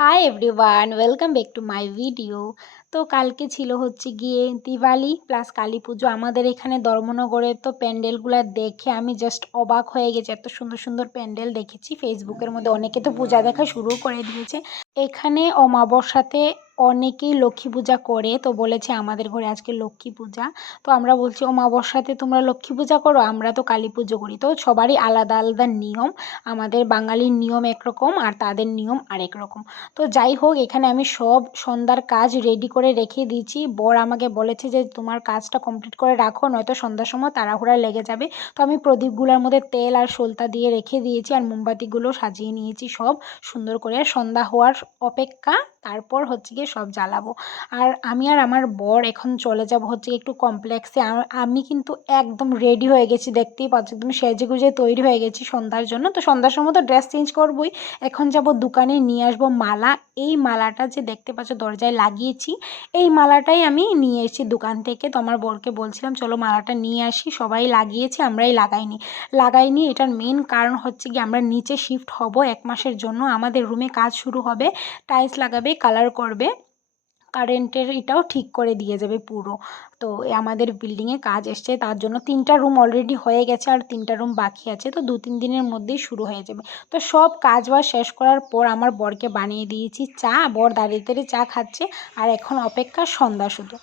Hi everyone, welcome back to my video. তো কালকে ছিল হচ্ছে গিয়ে দিওয়ালি প্লাস কালী পুজো। আমাদের এখানে ধর্মনগরের তো প্যান্ডেলগুলো দেখে আমি জাস্ট অবাক হয়ে গেছি। এত সুন্দর সুন্দর প্যান্ডেল দেখেছি ফেসবুকের মধ্যে। অনেকে তো পূজা দেখা শুরু করে দিয়েছে। এখানে অমাবস্যাতে অনেকেই লক্ষ্মী পূজা করে, তো বলেছে আমাদের ঘরে আজকে লক্ষ্মী পূজা। তো আমরা বলছি অমাবস্যাতে তোমরা লক্ষ্মী পূজা করো, আমরা তো কালী পুজো করি। তো সবারই আলাদা আলাদা নিয়ম। আমাদের বাঙালির নিয়ম একরকম আর তাদের নিয়ম আরেক রকম। তো যাই হোক, এখানে আমি সব সন্ধ্যার কাজ রেডি করে রেখে দিয়েছি। বর আমাকে বলেছে যে তোমার কাজটা কমপ্লিট করে রাখো, নয়তো সন্ধ্যার সময় তাড়াহুড়া লেগে যাবে। তো আমি প্রদীপগুলোর মধ্যে তেল আর সলতা দিয়ে রেখে দিয়েছি আর মোমবাতিগুলো সাজিয়ে নিয়েছি সব সুন্দর করে। সন্ধ্যা হওয়ার অপেক্ষা, তারপর হচ্ছে গিয়ে সব জ্বালাবো। আর আমি আর আমার বর এখন চলে যাব হচ্ছে একটু কমপ্লেক্সে। আমি কিন্তু একদম রেডি হয়ে গেছি, দেখতেই পাচ্ছ একদম সেজে গুজে তৈরি হয়ে গেছি সন্ধ্যার জন্য। তো সন্ধ্যার সময় তো ড্রেস চেঞ্জ করবোই। এখন যাব দোকানে নিয়ে আসবো মালা। এই মালাটা যে দেখতে পাচ্ছ দরজায় লাগিয়েছি, এই মালাটাই আমি নিয়ে এসেছি দোকান থেকে। তো আমার বরকে বলছিলাম চলো মালাটা নিয়ে আসি, সবাই লাগিয়েছি আমরাই লাগাইনি। এটার মেন কারণ হচ্ছে কি আমরা নিচে শিফট হব 1 মাসের জন্য। আমাদের রুমে কাজ শুরু হবে, টাইলস লাগাবে, কালার করবে, কারেন্টের এটাও ঠিক করে দিয়ে যাবে পুরো। তো আমাদের বিল্ডিংয়ে কাজ এসছে, তার জন্য 3টা রুম অলরেডি হয়ে গেছে আর 3টা রুম বাকি আছে। তো 2-3 দিনের মধ্যেই শুরু হয়ে যাবে। তো সব কাজ বাজ শেষ করার পর আমার বরকে বানিয়ে দিয়েছি চা। বর দাঁড়িয়ে দাঁড়িয়ে চা খাচ্ছে আর এখন অপেক্ষা সন্ধ্যা শুধু।